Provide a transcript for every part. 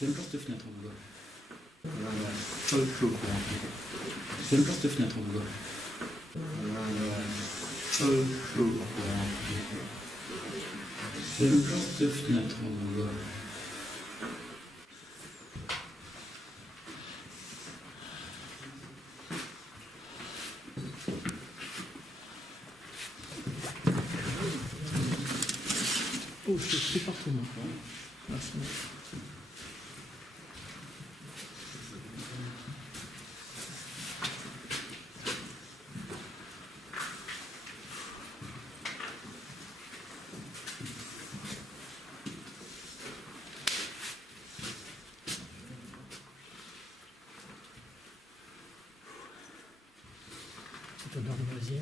J'aime pas cette fenêtre en bois. J'aime pas cette fenêtre en bois. J'aime pas cette fenêtre en bois. Oh, c'est partout maintenant. Merci. Cette odeur de brasier.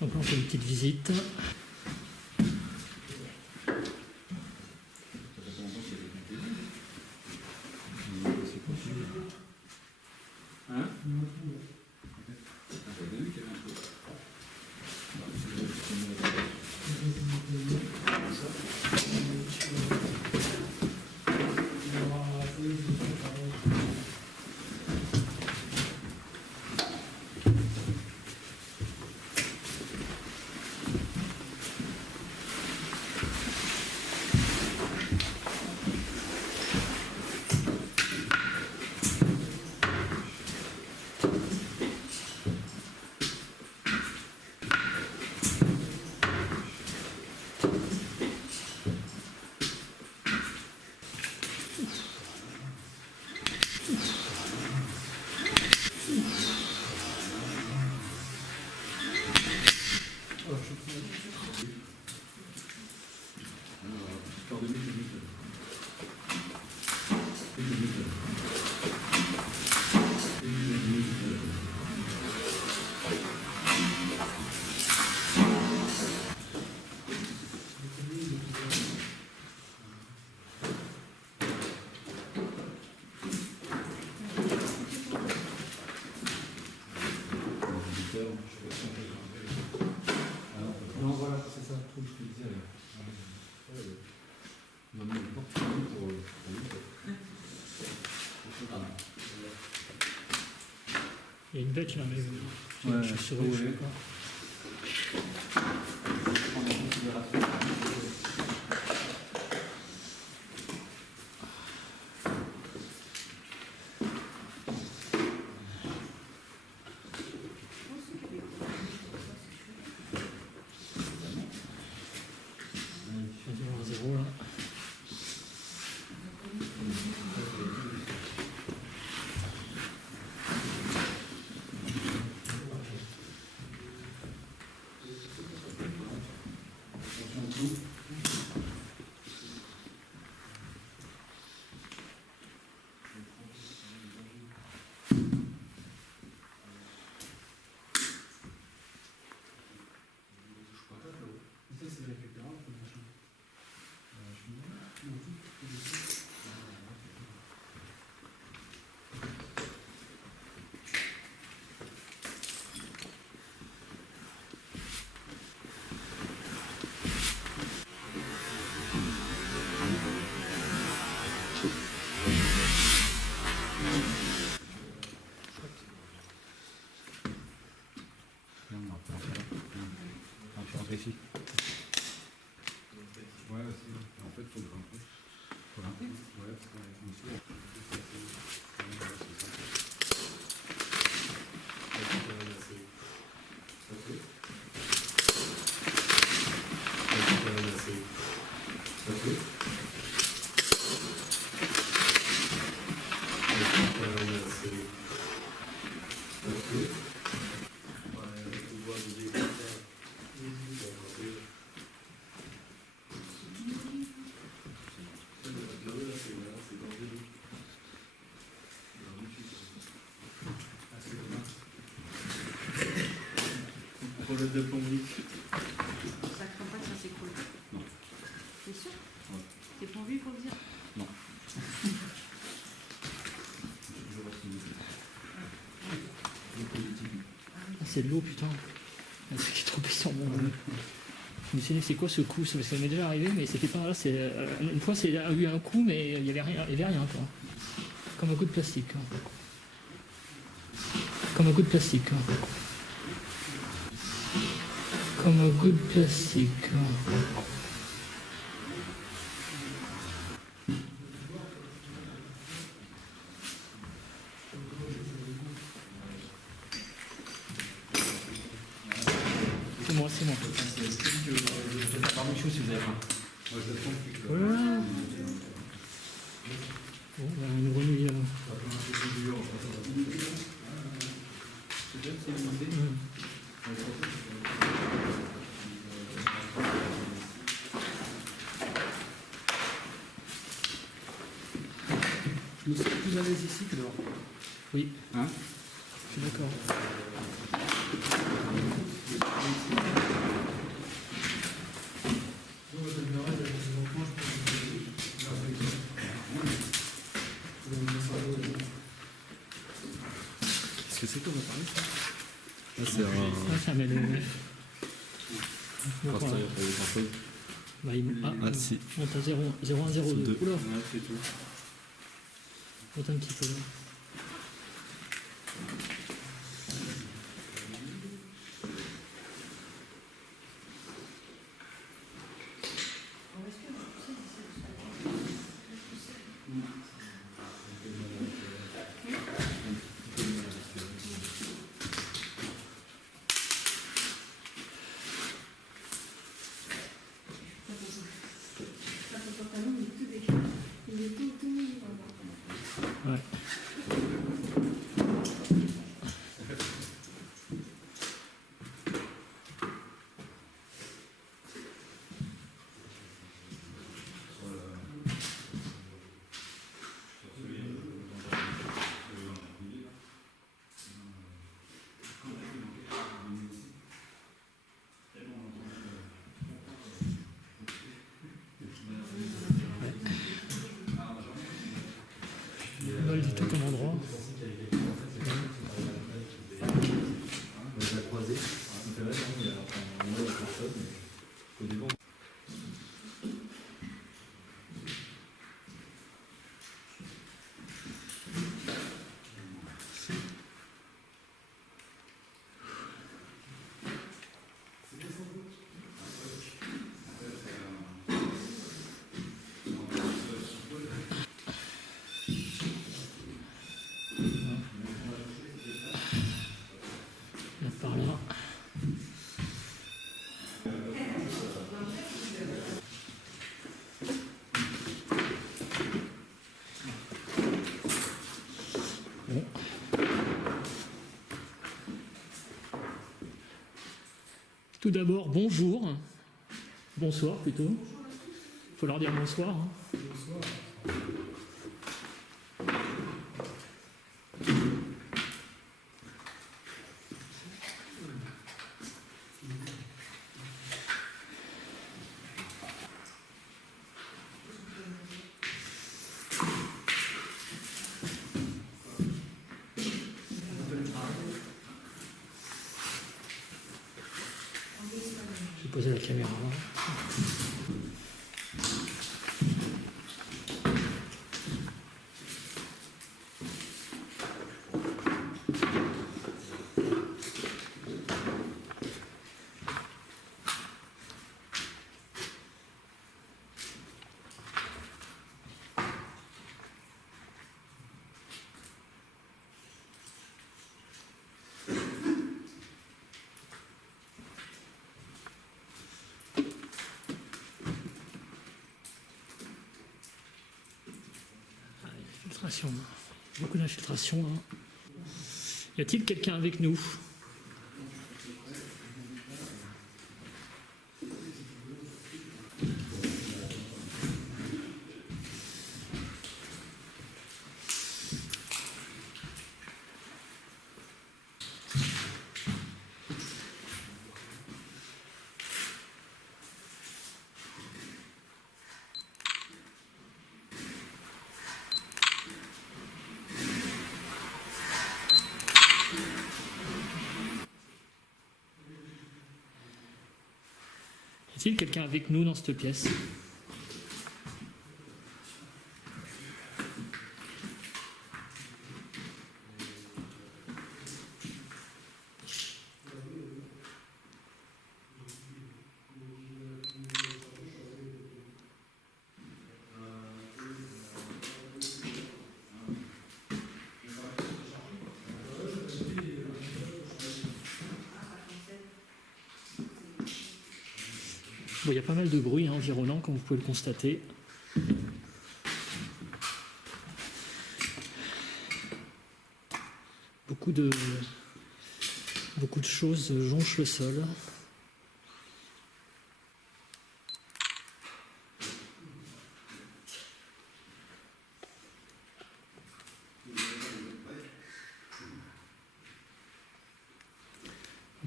Donc là, on fait une petite visite. Non, voilà, c'est ça, tout ce que je disais. Non, mais pas pour lui. Il y a une bête là, mais Ouais, je suis sur eux, je sais ouais. pas. Prendre en considération. Je vais 0 là. Tu rentres ici. Ouais, aussi. En fait, il faut grimper. Faut grimper. Ouais, parce qu'on est ici. Problème de plomberie. Ça craint pas que ça s'écroule. Non. T'es sûr? Ouais. T'es plombier pour le dire? Non. Je vois Ah, c'est de l'eau, putain. C'est qui est trop puissant, mon dieu. Je me suis dit, c'est quoi ce coup? Ça m'est déjà arrivé, mais c'était pas là. Une fois, c'est eu un coup, mais il y avait rien, quoi. Comme un coup de plastique. Quoi. Comme un coup de plastique. Quoi. Comme un coup de plastique. Quoi. C'est moi. barbecue si vous avez faim. Voilà. Bon, bah, une grenouille là. C'est bien, c'est une idée. Nous sommes plus à l'aise ici que dehors. Oui, Hein? je suis d'accord. Qu'est-ce que c'est qu'on va parler ça? Ah, c'est Ça met le. un pasteur, il n'y a pas eu grand-chose. Bah, Ah, si. monte à 0,102. Oula, Ouais, c'est tout. monte un petit peu là. Il est tout mignon. Ouais. Tout d'abord, bonjour. Bonsoir plutôt. Il faut leur dire bonsoir. Hein. Je vais poser la caméra là. Infiltration. Beaucoup d'infiltration. Hein. Y a-t-il quelqu'un avec nous? Y a-t-il quelqu'un avec nous dans cette pièce? Bon, il y a pas mal de bruit hein, environnant, comme vous pouvez le constater. Beaucoup de choses jonchent le sol.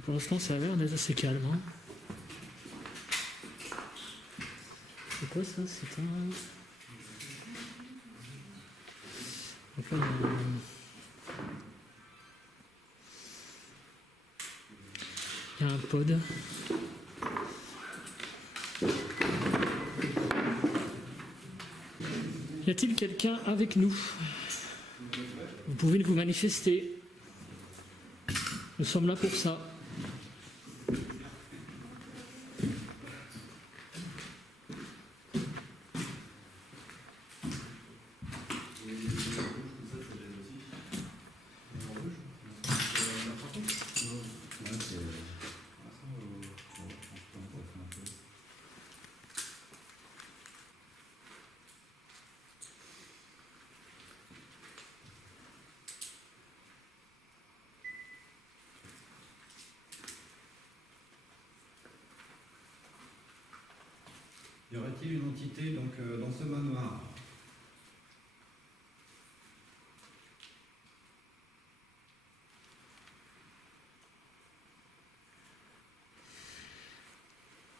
Pour l'instant, ça a l'air d'être assez calme. Hein. C'est quoi ça? C'est un... Enfin, il y a un pod. Y a-t-il quelqu'un avec nous? Vous pouvez vous manifester. Nous sommes là pour ça. Y aurait-il une entité donc, dans ce manoir?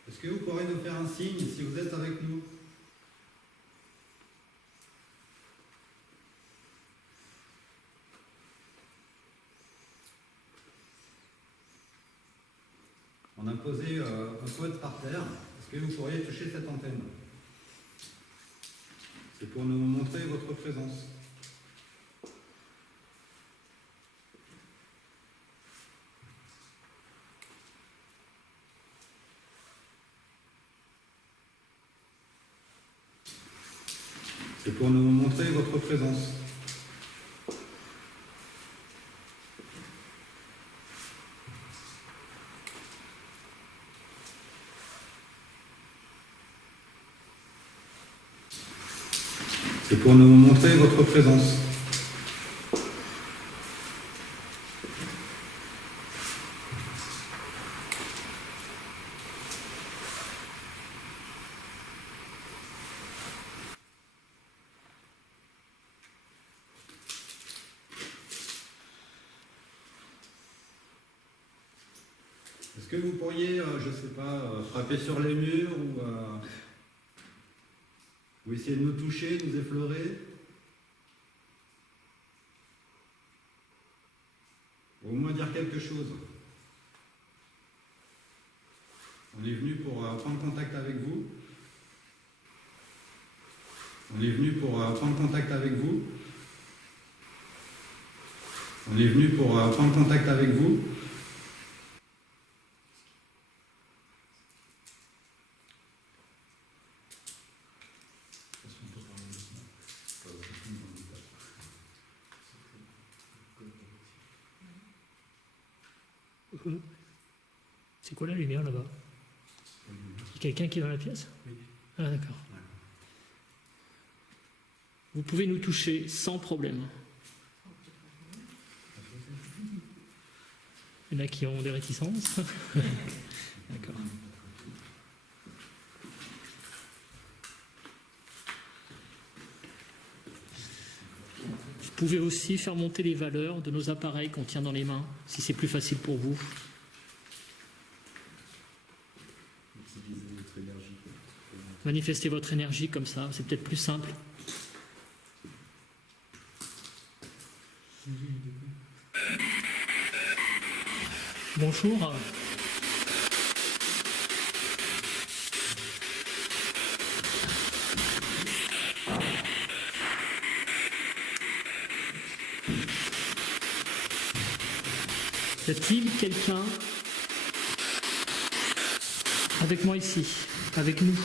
Est-ce que vous pourrez nous faire un signe si vous êtes avec nous? On a posé un pod par terre. Est-ce que vous pourriez toucher cette antenne? C'est pour nous montrer votre présence. C'est pour nous montrer votre présence. C'est pour nous montrer votre présence. que vous pourriez, je ne sais pas, frapper sur les murs ou essayer de nous toucher, nous effleurer? Ou au moins dire quelque chose. On est venu pour prendre contact avec vous. On est venu pour prendre contact avec vous. On est venu pour prendre contact avec vous. C'est quoi la lumière là-bas? Il y a quelqu'un qui est dans la pièce? Oui. Ah d'accord. Vous pouvez nous toucher sans problème. Il y en a qui ont des réticences. D'accord. Vous pouvez aussi faire monter les valeurs de nos appareils qu'on tient dans les mains, si c'est plus facile pour vous. Manifestez votre énergie comme ça, c'est peut-être plus simple. Bonjour. Y a-t-il quelqu'un avec moi ici, avec nous?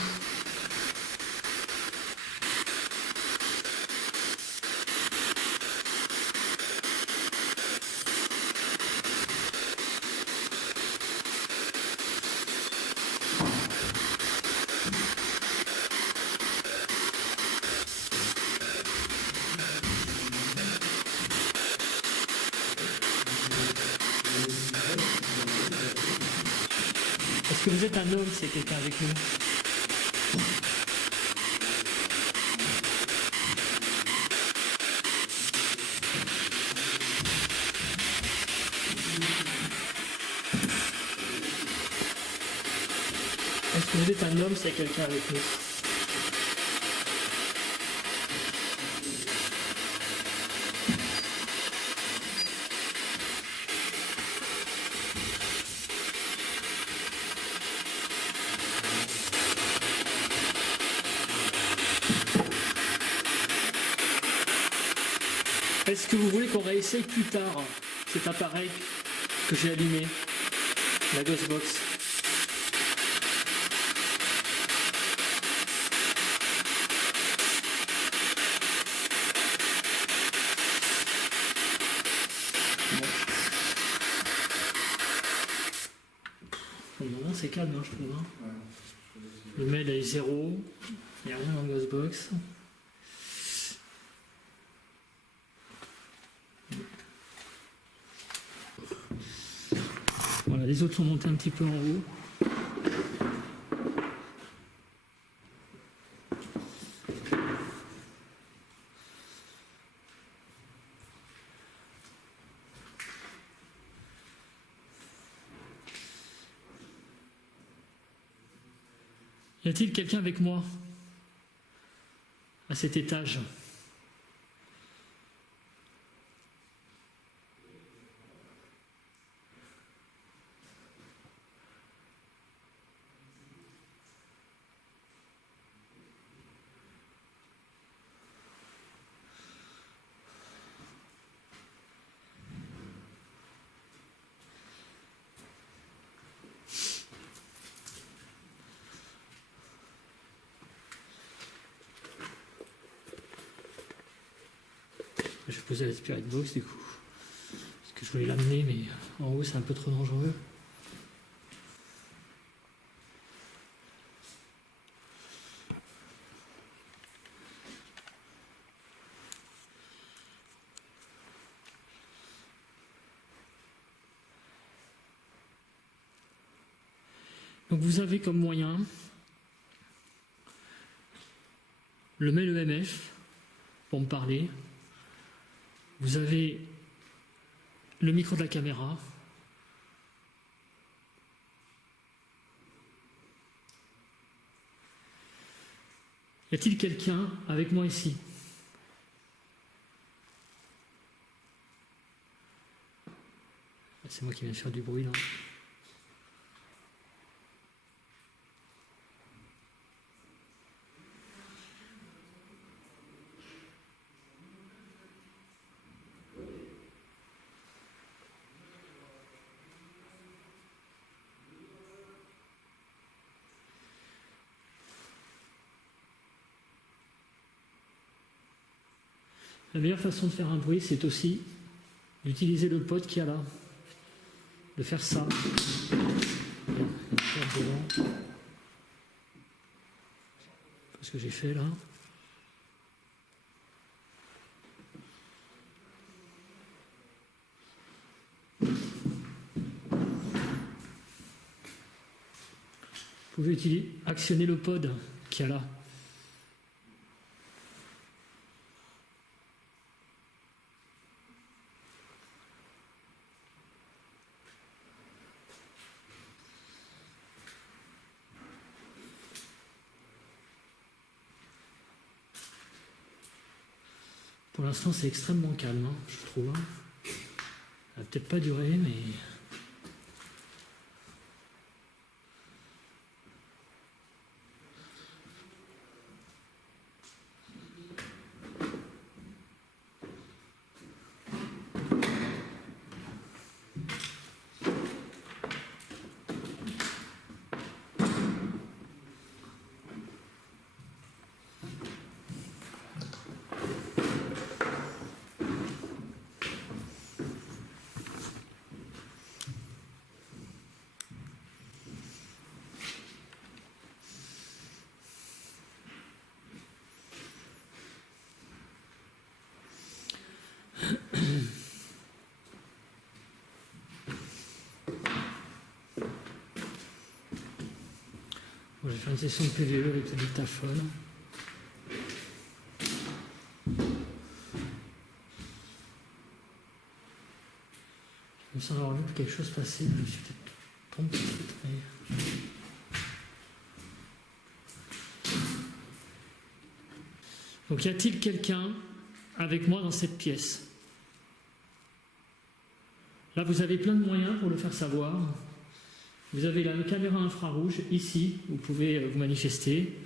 Est-ce que vous êtes un homme s'il y a quelqu'un avec nous? Est-ce que vous êtes un homme s'il y a quelqu'un avec nous? Est-ce que vous voulez qu'on réessaye plus tard cet appareil que j'ai allumé, la Ghostbox? Bon, maintenant c'est calme, hein, je trouve. Hein. Le mail est 0, il n'y a rien dans le Ghostbox. Voilà, les autres sont montés un petit peu en haut. Y a-t-il quelqu'un avec moi à cet étage? Je vais poser la spirit box du coup. Parce que je voulais l'amener, mais en haut c'est un peu trop dangereux. Donc vous avez comme moyen le mail EMF pour me parler. Vous avez le micro de la caméra. Y a-t-il quelqu'un avec moi ici? C'est moi qui viens de faire du bruit là. La meilleure façon de faire un bruit, c'est aussi d'utiliser le pod qu'il y a là, de faire ça. Ce que j'ai fait là. Vous pouvez actionner le pod qu'il y a là. Pour l'instant, c'est extrêmement calme, hein, je trouve. Ça va peut-être pas durer, mais... Bon, je vais faire une session de PVE avec le dictaphone. Il me semble avoir vu quelque chose passer, je me suis peut-être trompé. Donc y a-t-il quelqu'un avec moi dans cette pièce? Là, vous avez plein de moyens pour le faire savoir. Vous avez la caméra infrarouge, ici, vous pouvez vous manifester.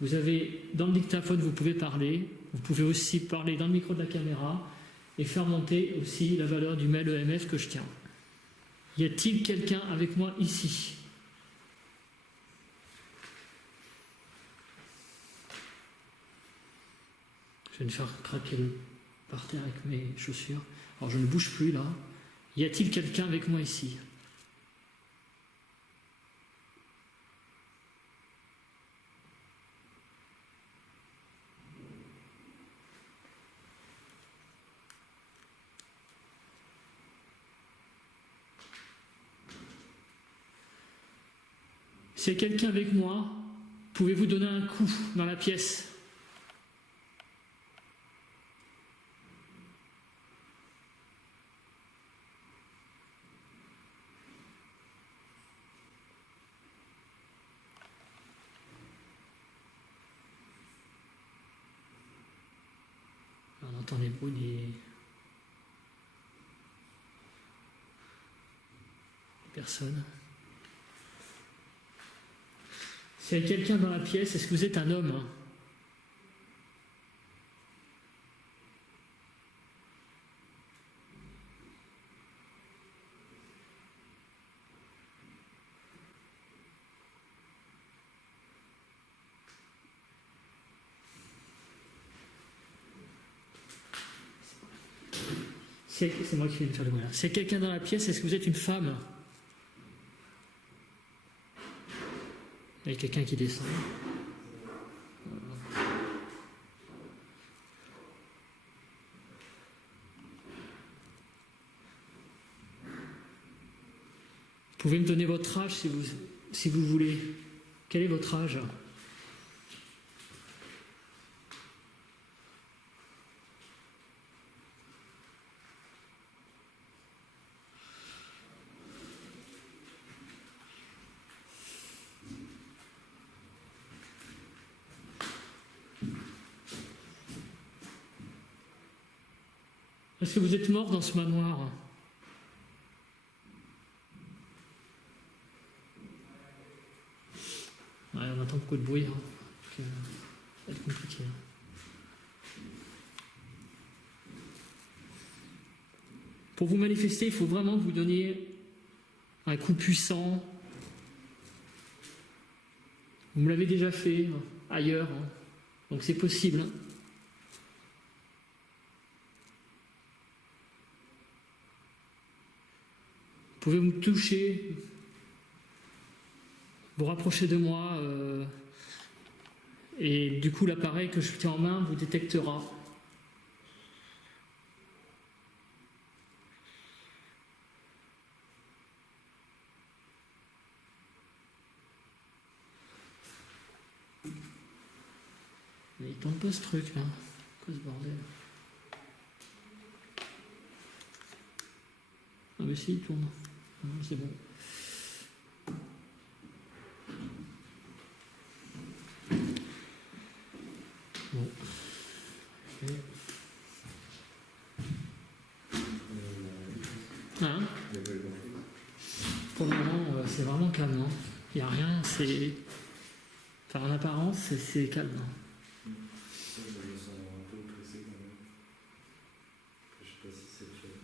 Vous avez, dans le dictaphone, vous pouvez parler. Vous pouvez aussi parler dans le micro de la caméra et faire monter aussi la valeur du mail EMF que je tiens. Y a-t-il quelqu'un avec moi ici? Je vais me faire craquer par terre avec mes chaussures. Alors je ne bouge plus là. Y a-t-il quelqu'un avec moi ici? S'il y a quelqu'un avec moi, pouvez-vous donner un coup dans la pièce? On entend les bruits des personnes. S'il y a quelqu'un dans la pièce, est-ce que vous êtes un homme? C'est moi qui vais faire le bruit là. S'il y a quelqu'un dans la pièce, est-ce que vous êtes une femme? Il y a quelqu'un qui descend. Vous pouvez me donner votre âge si vous voulez. Quel est votre âge? Est-ce que vous êtes mort dans ce manoir? Ouais, on entend beaucoup de bruit. Donc, ça va être compliqué. Pour vous manifester, il faut vraiment que vous donniez un coup puissant. Vous me l'avez déjà fait ailleurs, donc c'est possible. Vous pouvez me toucher, vous rapprocher de moi, et du coup l'appareil que je tiens en main vous détectera. Mais il tombe pas ce truc là. Quoi ce bordel? Ah mais si, il tourne. Non, c'est bon. Bon. Okay. Hein? Pour le moment, c'est vraiment calme. Hein. Il n'y a rien, c'est... Enfin, en apparence, c'est calme. Hein. Je me sens un peu pressé quand même. Je sais pas si c'est le fait de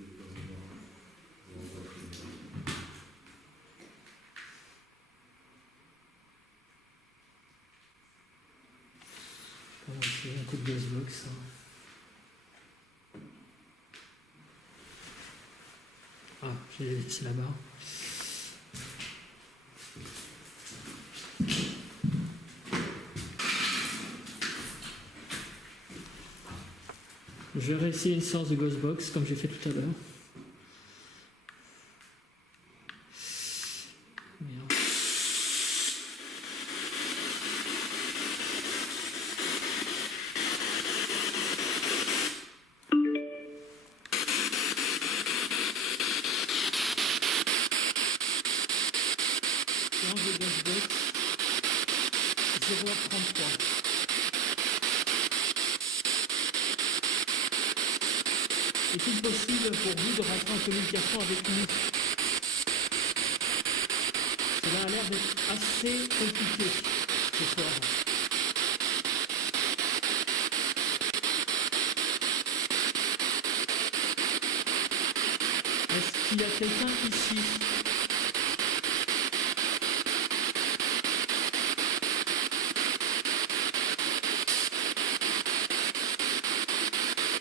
Un coup de gasbox. Ah, c'est là-bas. Je vais réessayer une séance de Ghostbox comme j'ai fait tout à l'heure. Merde. Séance de Ghostbox 0h33. Est-il possible pour vous de rentrer en communication avec nous? Cela a l'air d'être assez compliqué ce soir. Est-ce qu'il y a quelqu'un ici?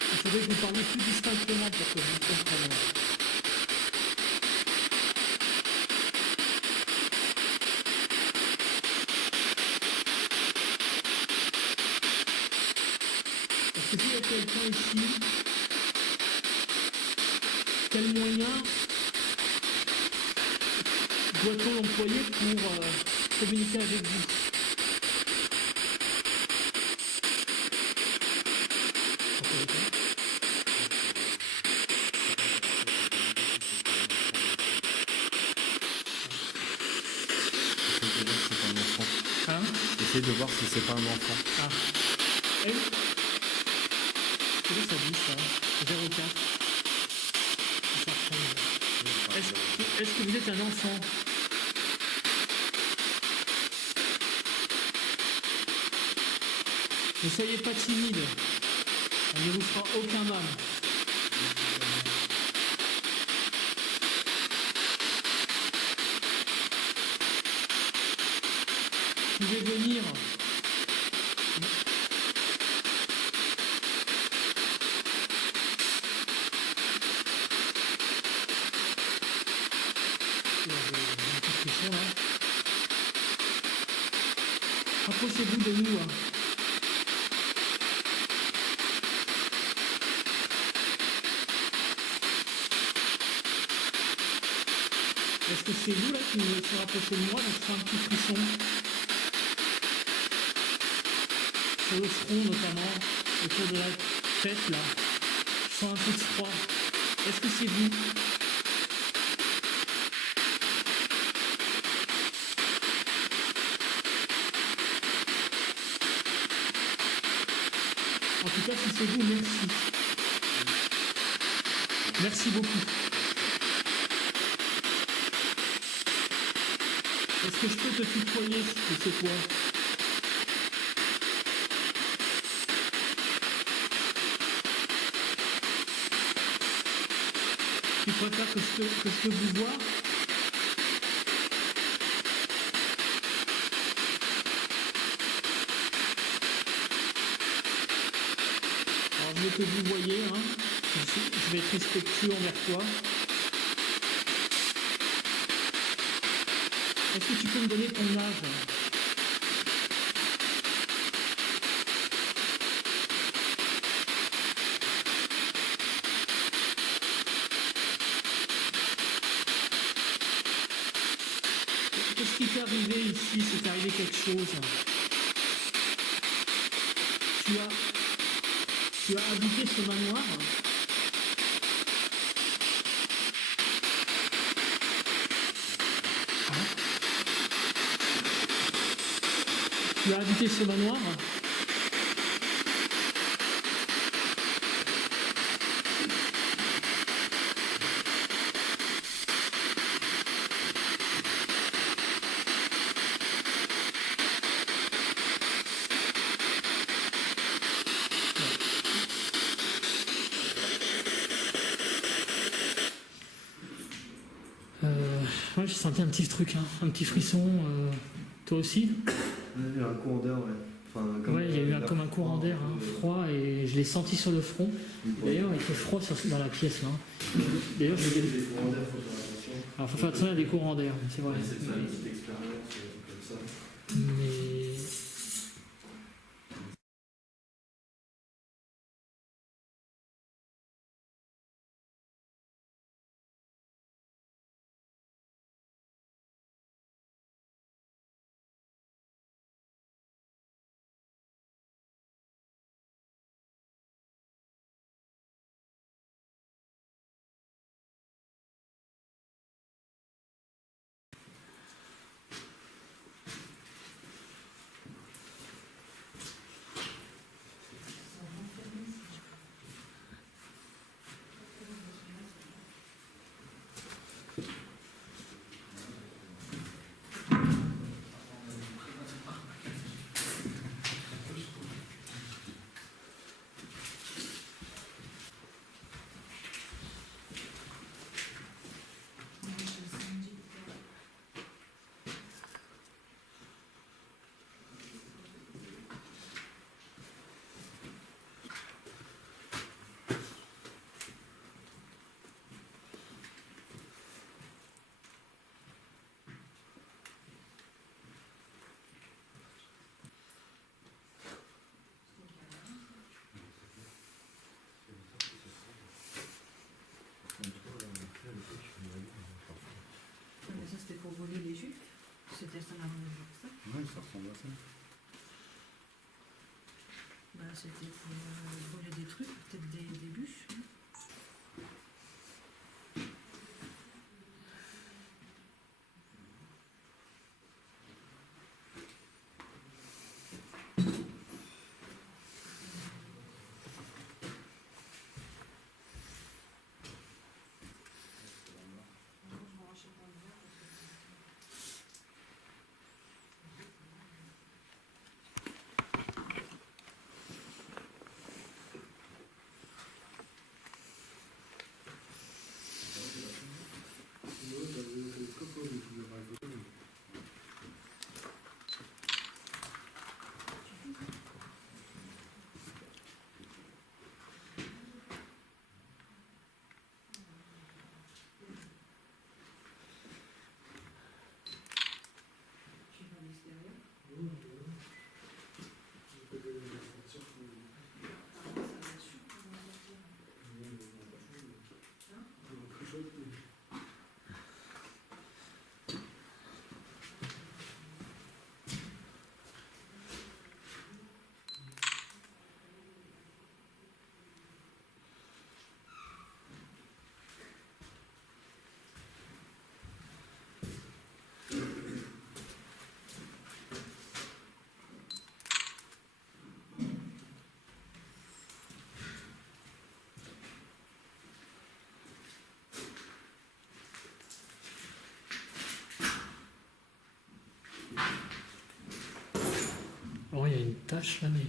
Il faudrait que vous parliez plus distinctement pour que vous compreniez. Est-ce qu'il y a quelqu'un ici? Quel moyen doit-on employer pour communiquer avec vous? Hein? Essayez de voir si c'est pas un enfant. Ah. Eh oui. Qu'est-ce que ça dit ça? 04. Est-ce que vous êtes un enfant? Ne soyez pas timide. On ne vous fera aucun mal. Vous pouvez venir. Rapprochez-vous de nous. Est-ce que c'est vous là qui se rapprochez de moi? Donc c'est un petit frisson. Sur le front notamment, autour de la tête là. Je sens un peu de froid. Est-ce que c'est vous? En tout cas, si c'est vous, merci. Merci beaucoup. Est-ce que je peux te tutoyer si c'est toi? Tu préfères que je te vous vois? Alors je vais te vous voyer, hein. Je vais être respectueux envers toi. Est-ce que tu peux me donner ton âge? Qu'est-ce qui t'est arrivé ici? C'est arrivé quelque chose. Tu as habité ce manoir? Tu as habité ce manoir? Ouais, j'ai senti un petit truc, hein, un petit frisson. Toi aussi? Il y a un courant d'air, ouais. Enfin, Ouais, il y a eu comme un courant d'air, hein, froid, et je l'ai senti sur le front. D'ailleurs, il fait froid dans la pièce, là. D'ailleurs, il y a des courants d'air, il faut faire attention. alors, faut faire attention à des courants d'air, c'est vrai. C'est de faire une petite expérience comme ça. Mais Mais ça, c'était pour voler les juifs. C'était ça la même chose que ça. Oui, ça ressemble à ça. Bah, c'était pour voler des trucs, peut-être des bûches. Hein. une tache là, mais.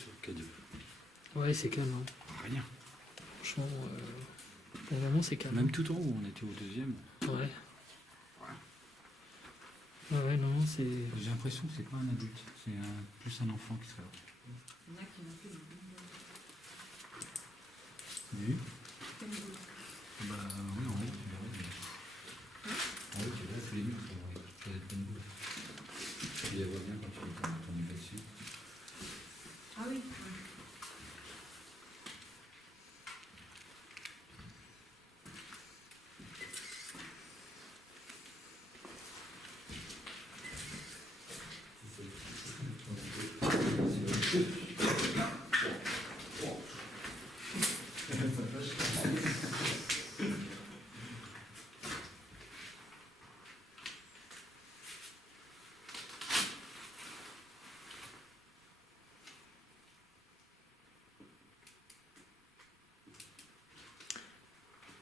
sur K2. Ouais, c'est calme. Hein. Rien. Franchement, pour le moment, c'est calme. Même tout en haut, on était au deuxième. Ouais. Ouais, non, c'est. J'ai l'impression que c'est pas un adulte, c'est plus un enfant qui serait là. Il y en a qui n'ont plus de Oui. Comme vous. Bah oui, en haut, tu verrais. En haut, tu verrais tous les murs, ça va être plein de boules. Tu les vois bien quand tu es dessus. Ah oui.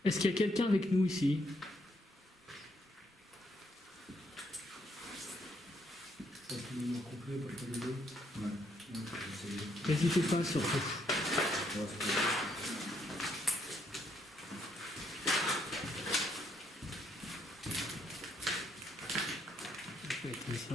Est-ce qu'il y a quelqu'un avec nous ici? Ça peut nous complet, pas que les deux. Ouais. N'hésitez pas surtout. Je vais éteindre ça.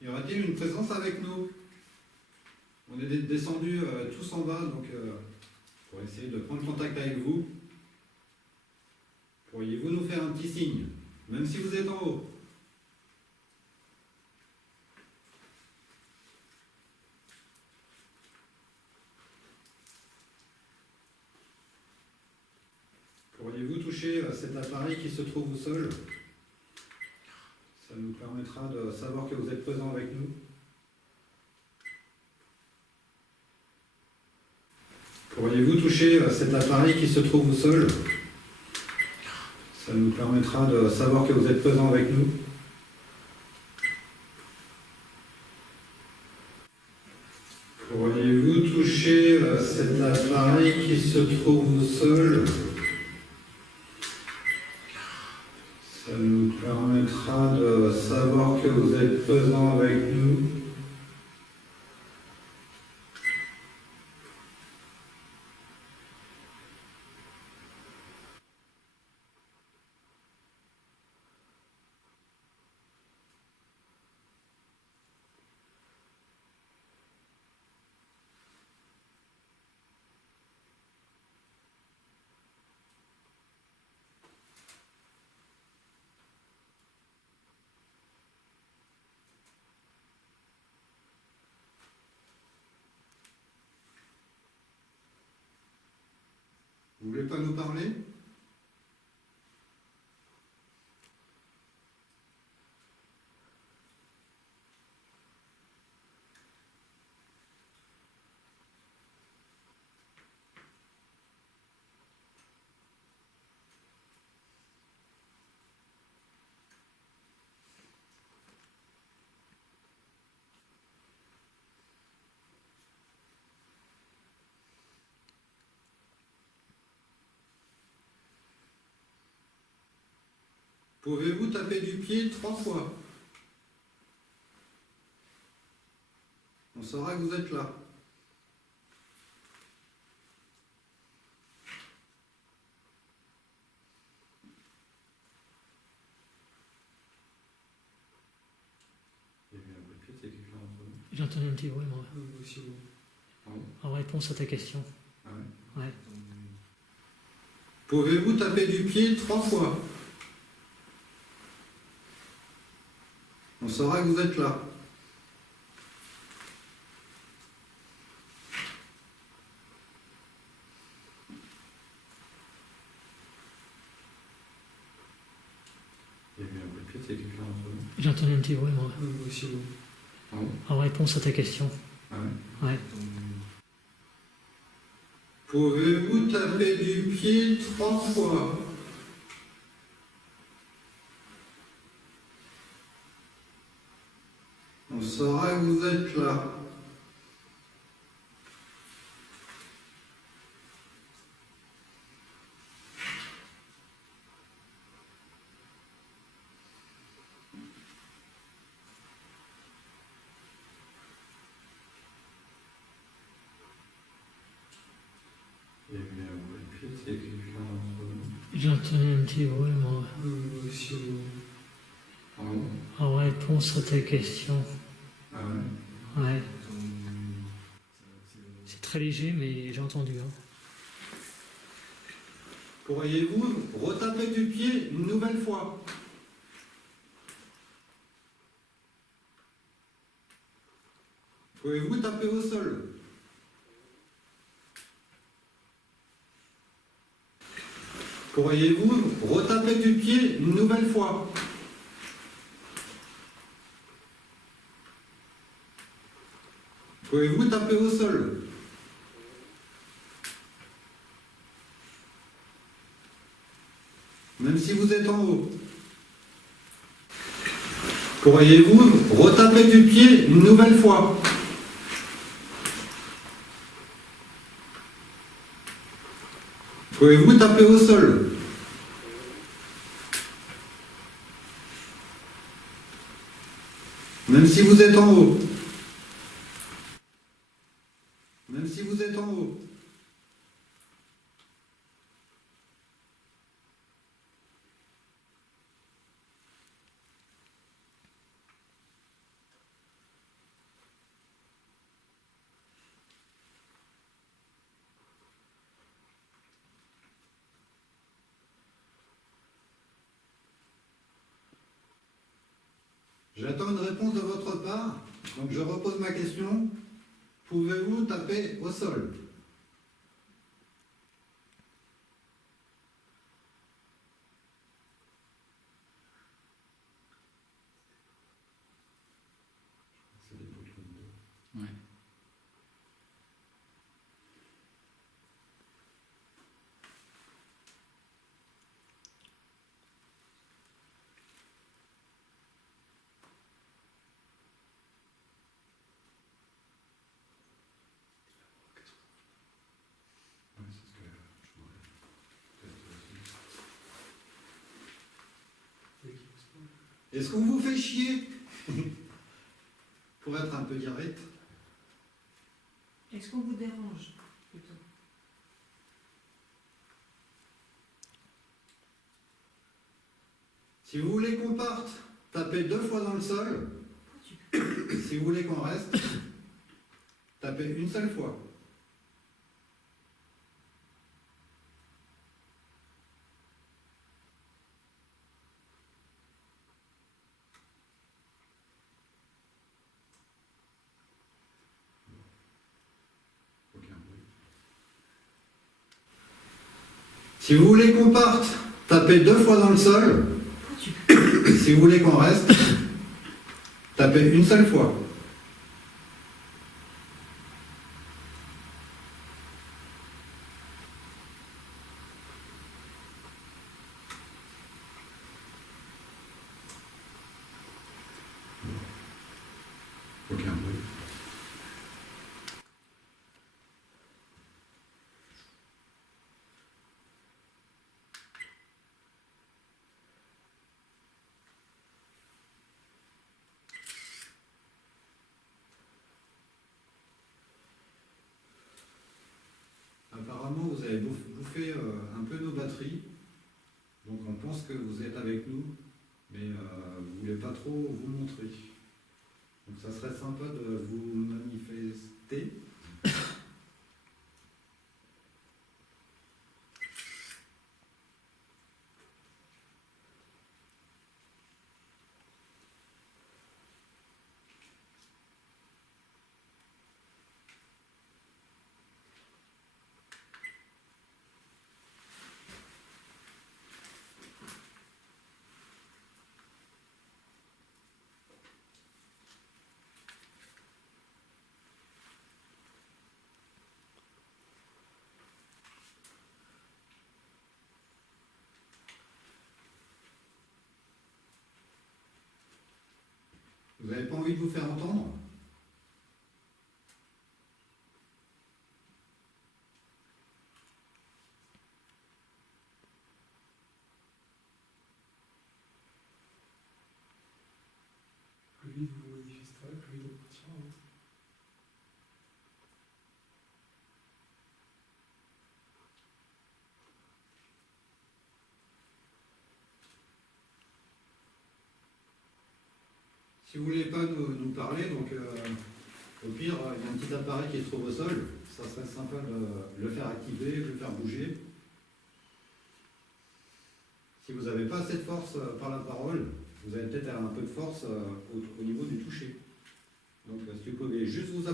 Y aura-t-il une présence avec nous? On est descendus tous en bas, donc pour essayer de prendre contact avec vous. Pourriez-vous nous faire un petit signe, même si vous êtes en haut? Pourriez-vous toucher cet appareil qui se trouve au sol? Ça nous permettra de savoir que vous êtes présent avec nous. Pourriez-vous toucher cet appareil qui se trouve au sol? Ça nous permettra de savoir que vous êtes présent avec nous. Pourriez-vous toucher cet appareil qui se trouve au sol? Ça nous permettra de savoir que vous êtes présent avec nous. Vous voulez pas nous parler? Pouvez-vous taper du pied 3 fois? On saura que vous êtes là. Il y a eu un coup de pied, c'est quelqu'un entre nous. J'ai entendu un petit bruit, moi. Aussi, oui. Pardon? En réponse à ta question. Ah ouais. Ouais. Pouvez-vous taper du pied 3 fois? On saura que vous êtes là. Il y a eu un coup de pied. Répète, il y a quelqu'un entre nous. J'ai entendu un petit bruit, moi. Moi aussi, oui. Ah bon? En réponse à ta question. Ah ouais. Ouais. Pouvez-vous taper du pied 3 fois? On saura que vous êtes là. Il y a eu un bruit de pied, il y a quelqu'un entre nous. J'ai entendu un petit bruit, moi. Moi aussi, oui. Ah bon? En réponse à ta question. Ah ouais. Ouais. C'est très léger, mais j'ai entendu. Hein. Pourriez-vous retaper du pied une nouvelle fois? Pouvez-vous taper au sol? Pourriez-vous retaper du pied une nouvelle fois? Pouvez-vous taper au sol? Même si vous êtes en haut. Pourriez-vous retaper du pied une nouvelle fois? Pouvez-vous taper au sol? Même si vous êtes en haut. Même si vous êtes en haut. J'attends une réponse de votre part, donc je repose ma question. Pouvez-vous taper au sol? Ouais. Ouais, c'est ce que je voudrais. Est-ce qu'on vous fait chier? Pour être un peu direct. Est-ce qu'on vous dérange plutôt? Si vous voulez qu'on parte, tapez 2 fois dans le sol. Si vous voulez qu'on reste, tapez une seule fois. Aucun bruit. Si vous voulez qu'on parte, tapez 2 fois dans le sol. Si vous voulez qu'on reste, tapez une seule fois. Aucun bruit. Apparemment, vous avez bouffé un peu nos batteries, donc on pense que vous êtes avec nous, mais vous ne voulez pas trop vous montrer. Donc ça serait sympa de vous manifester. Vous n'avez pas envie de vous faire entendre? Plus vite vous vous manifesterez, plus vite on partira. Hein. Si vous voulez pas nous parler, donc au pire, il y a un petit appareil qui se trouve au sol. Ça serait sympa de le faire activer, de le faire bouger. Si vous n'avez pas assez de force par la parole, vous avez peut-être un peu de force au niveau du toucher. Donc si vous pouvez juste vous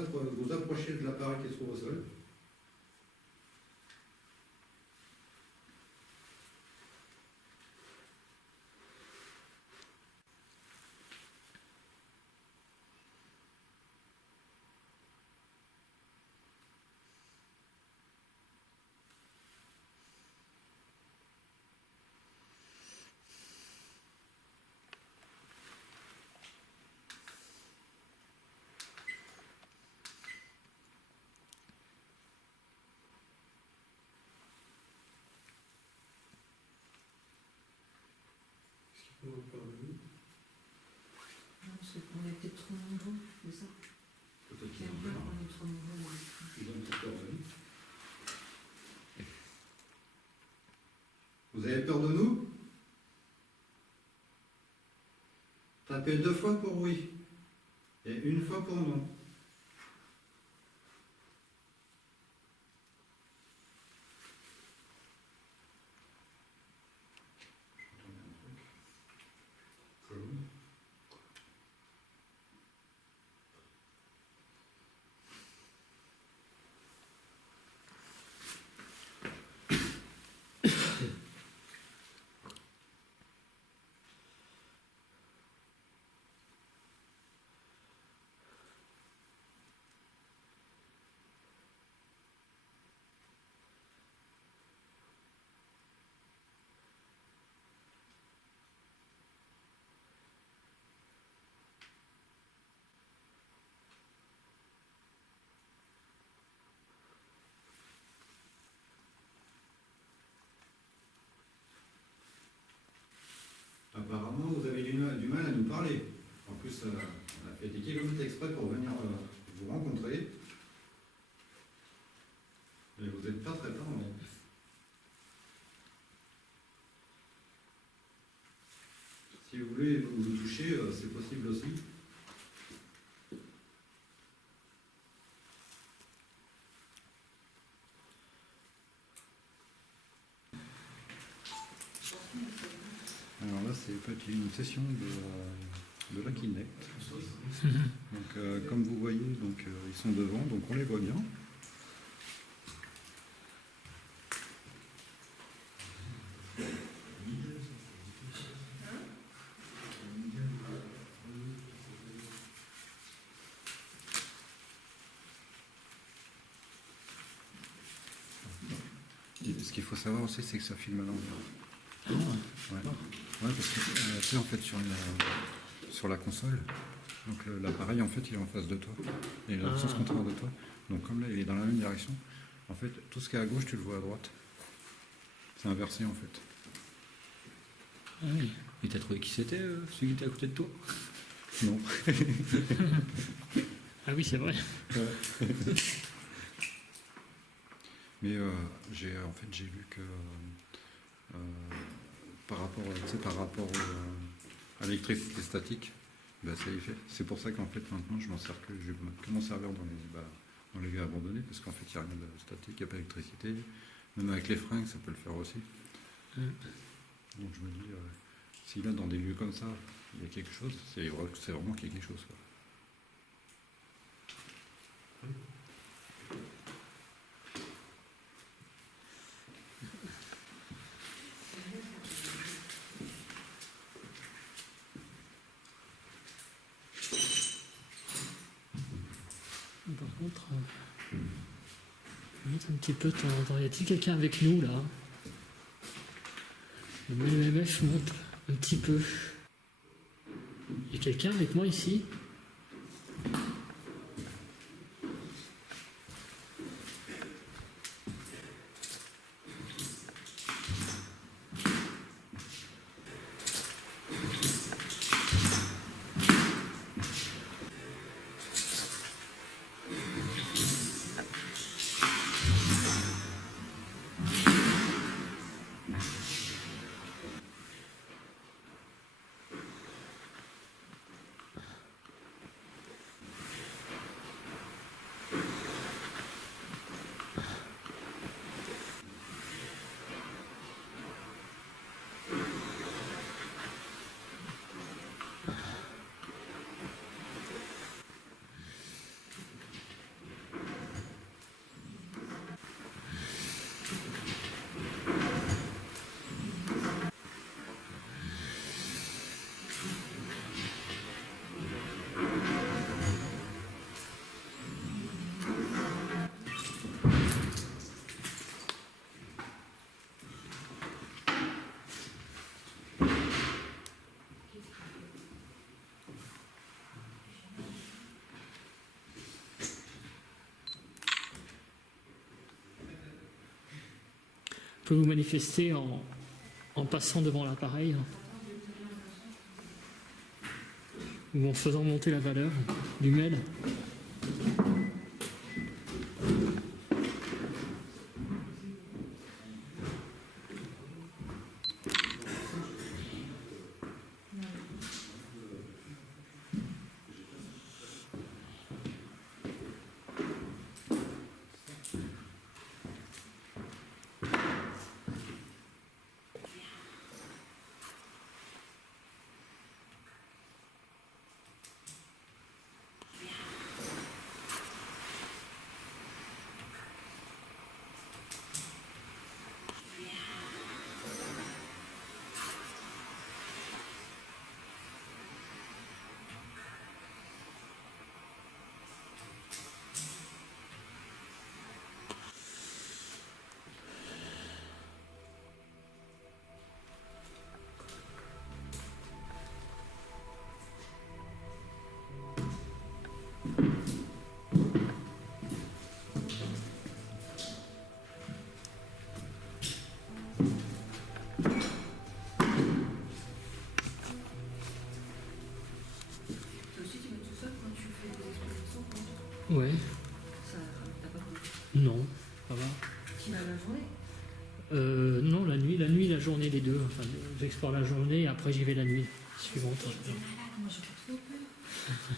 approcher de l'appareil qui se trouve au sol. Est-ce qu'ils peuvent avoir peur de nous? Non, parce qu'on est peut-être trop nombreux, c'est ça? Peut-être J'ai qu'ils ont peur peur. qu'on est trop nombreux. Ils ont peut-être peur de nous. Vous avez peur de nous? Tapez 2 fois pour oui et 1 fois pour non. Apparemment, vous avez du mal à nous parler. En plus, on a fait des kilomètres exprès pour venir vous rencontrer. Mais vous n'êtes pas très tendre. Si vous voulez vous toucher, c'est possible aussi. Alors là, c'est peut-être une session de la Kinect. Donc, comme vous voyez, donc, ils sont devant, donc on les voit bien. Et ce qu'il faut savoir aussi, c'est que ça filme à l'envers. Ouais, parce que tu sais, en fait, sur la console, donc l'appareil, en fait, il est en face de toi. Il est dans le sens contraire de toi. Donc, comme là, il est dans la même direction, en fait, tout ce qui est à gauche, tu le vois à droite. C'est inversé, en fait. Ah oui. Et t'as trouvé qui c'était, celui qui était à côté de toi? Non. Ah oui, c'est vrai. Mais j'ai vu que par rapport à l'électricité statique, bah, ça y est fait. C'est pour ça qu'en fait maintenant je m'en sers que je vais que m'en servir dans les lieux abandonnés, parce qu'en fait il n'y a rien de statique, il n'y a pas d'électricité. Même avec les fringues, ça peut le faire aussi. Donc je me dis, si là dans des lieux comme ça, il y a quelque chose, c'est vraiment qu'il y a quelque chose, quoi. Par contre, montre un petit peu, y a-t-il quelqu'un avec nous là? Le MMF montre un petit peu. Il y a quelqu'un avec moi ici? peux vous manifester en passant devant l'appareil ou en faisant monter la valeur du mail. Toi aussi, tu mets tout ça quand tu fais des expéditions compte. Ouais, Ça, t'as pas compris. non, ça va. Tu vas la journée. Non, la nuit, la journée, les deux. Enfin, j'explore la journée et après j'y vais la nuit suivante. T'es malade, moi j'ai trop peur.